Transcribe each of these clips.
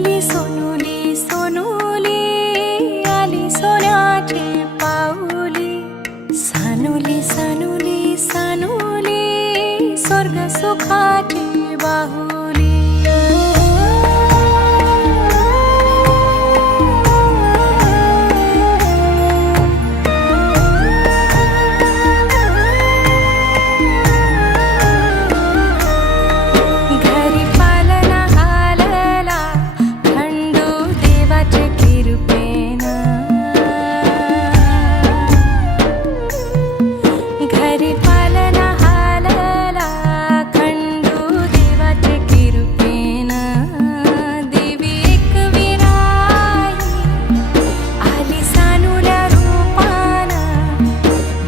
सानुली सोनुली सोनुली आली सोन्याची पाऊली। सानुली सानुली सानुली स्वर्ग सुखाची बाहुली। घरी पालना हालला खंडू देवाचे कृपेनं। घरी पालना हालला खंडू देवाचे कृपेनं। देवी एकविराई आली सानुल्या रूपानं।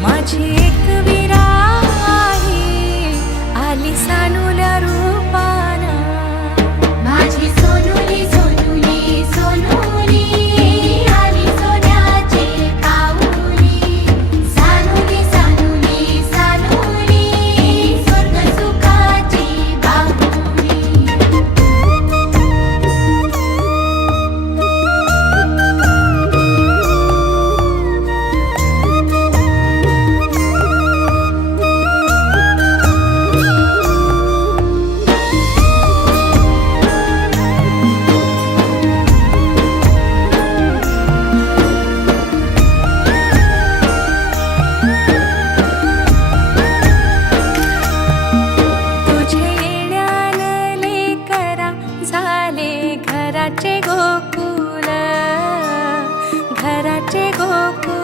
माझी एकविराई आली सानुल्या रूपानं। माझी सोनुली सोनुली सोनुली आली सोन्याची पाऊली। सानुली सानुली सानुली स्वर्ग सुखाची बाहुली। तुझे येण्यानं लेकरा झाले घराचे गोकुल। घराचे गोकुल